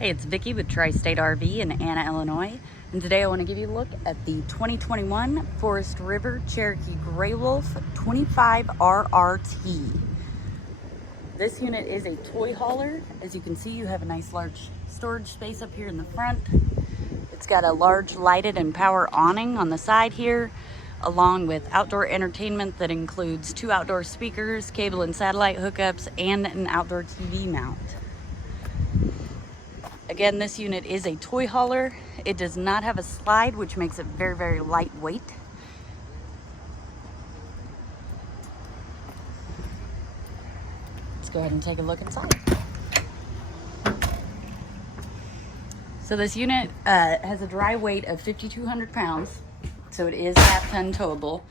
Hey, it's Vicki with Tri-State RV in Anna, Illinois, and today I want to give you a look at the 2021 Forest River Cherokee Grey Wolf 25 RRT. This unit is a toy hauler. As you can see, you have a nice large storage space up here in the front. It's got a large lighted and power awning on the side here, along with outdoor entertainment that includes 2 outdoor speakers, cable and satellite hookups, and an outdoor TV mount. Again, this unit is a toy hauler. It does not have a slide, which makes it very, very lightweight. Let's go ahead and take a look inside. So this unit has a dry weight of 5,200 pounds, so it is half-ton towable.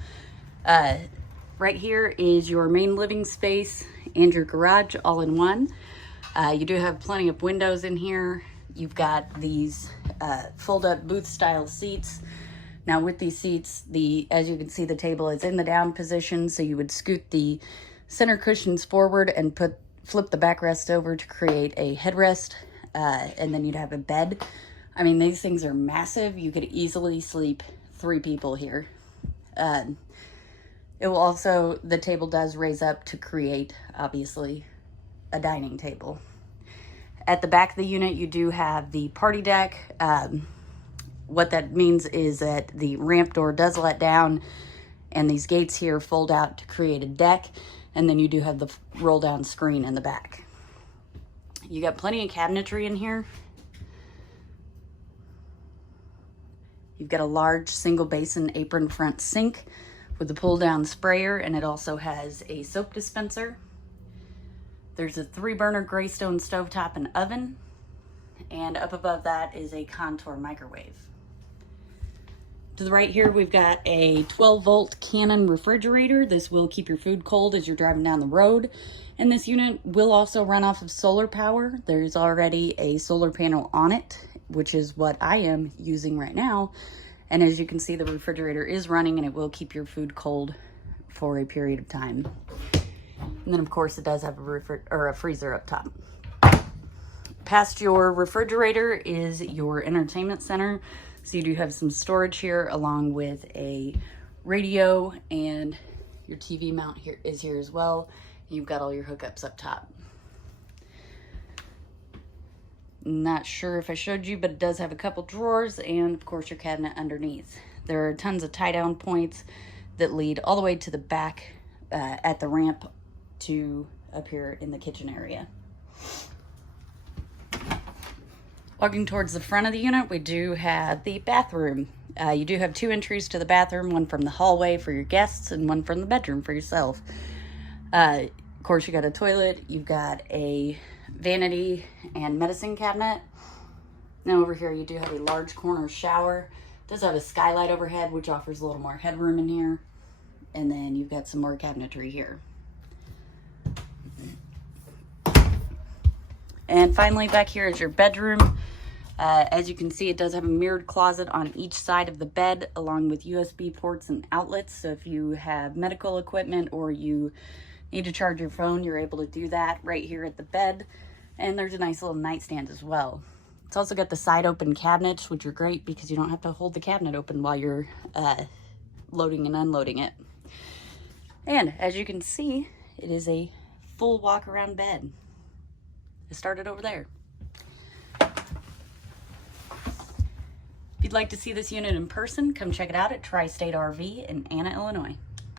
Right here is your main living space and your garage all in one. You do have plenty of windows in here. You've got these fold-up booth-style seats. Now with these seats, as you can see, the table is in the down position, so you would scoot the center cushions forward and flip the backrest over to create a headrest, and then you'd have a bed. I mean, these things are massive. You could easily sleep 3 people here. It will also, the table does raise up to create, obviously, a dining table. At the back of the unit, you do have the party deck. What that means is that the ramp door does let down, and these gates here fold out to create a deck, and then you do have the roll down screen in the back. You got plenty of cabinetry in here. You've got a large single basin apron front sink with a pull down sprayer, and it also has a soap dispenser. There's a 3-burner Greystone stovetop and oven, and up above that is a Contour microwave. To the right here, we've got a 12-volt Canon refrigerator. This will keep your food cold as you're driving down the road, and this unit will also run off of solar power. There's already a solar panel on it, which is what I am using right now, and as you can see, the refrigerator is running and it will keep your food cold for a period of time. And then, of course, it does have a freezer up top. Past your refrigerator is your entertainment center. So you do have some storage here, along with a radio, and your TV mount here is here as well. You've got all your hookups up top. Not sure if I showed you, but it does have a couple drawers and, of course, your cabinet underneath. There are tons of tie-down points that lead all the way to the back at the ramp to up here in the kitchen area. Walking towards the front of the unit, we do have the bathroom. You do have 2 entries to the bathroom, one from the hallway for your guests and one from the bedroom for yourself. Of course, you got a toilet, you've got a vanity and medicine cabinet. Now over here, you do have a large corner shower. It does have a skylight overhead, which offers a little more headroom in here. And then you've got some more cabinetry here. And finally, back here is your bedroom. As you can see, it does have a mirrored closet on each side of the bed, along with USB ports and outlets. So if you have medical equipment or you need to charge your phone, you're able to do that right here at the bed. And there's a nice little nightstand as well. It's also got the side open cabinets, which are great because you don't have to hold the cabinet open while you're loading and unloading it. And as you can see, it is a full walk around bed. It started over there. If you'd like to see this unit in person, come check it out at Tri-State RV in Anna, Illinois.